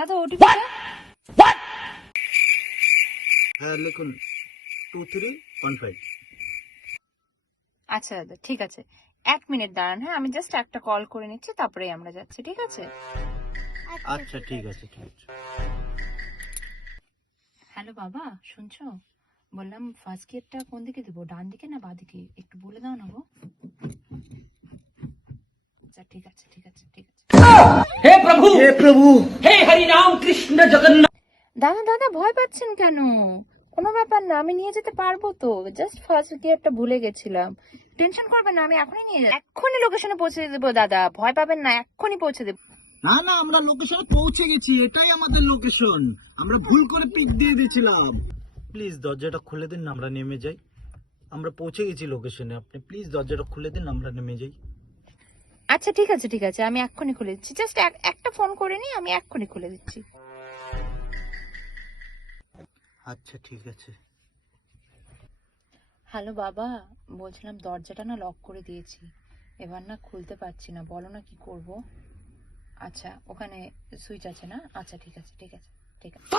দাদা ওটিপিটা। হ্যাঁ লিখুন 2315। আচ্ছা দাদা ঠিক আছে, 1 মিনিট দাঁড়ান। হ্যাঁ আমি জাস্ট একটা কল করে নিচ্ছি, তারপরেই আমরা যাচ্ছি, ঠিক আছে? আচ্ছা ঠিক আছে ঠিক আছে। হ্যালো বাবা, শুনছো? বললাম ফার্স্ট গেটটা কোন দিকে দিব, ডান দিকে না বাঁ দিকে, একটু বলে দাও না গো। আচ্ছা ঠিক আছে ঠিক আছে ঠিক আছে। हे प्रभु हे हरि राम कृष्ण जगन्नाथ। দাদা দাদা ভয় পাচ্ছেন কেন? কোনো ব্যাপার না, আমি নিয়ে যেতে পারবো তো। জাস্ট ফার্স্ট গিয়ারটা ভুলে গেছিলাম। টেনশন করবেন না, আমি এখনই নিয়ে এক্ষুনি লোকেশনে পৌঁছে দেবো দাদা, ভয় পাবেন না, এক্ষুনি পৌঁছে দেবো। না না, আমরা লোকেশনে পৌঁছে গেছি, এটাই আমাদের লোকেশন। আমরা ভুল করে পিক দিয়ে দিয়েছিলাম। প্লিজ দরজাটা খুলে দিন, আমরা নেমে যাই। আমরা পৌঁছে গেছি লোকেশনে, আপনি প্লিজ দরজাটা খুলে দিন, আমরা নেমে যাই। আচ্ছা ঠিক আছে ঠিক আছে, আমি এক্ষুনি খুলে দিচ্ছি। জাস্ট একটা ফোন করে নিই, আমি এক্ষুনি খুলে দিচ্ছি। আচ্ছা ঠিক আছে। হ্যালো বাবা, বলছিলাম দরজাটা না লক করে দিয়েছি, এবার না খুলতে পারছি না, বলো না কি করব। আচ্ছা ওখানে সুইচ আছে না? আচ্ছা ঠিক আছে ঠিক আছে ঠিক আছে।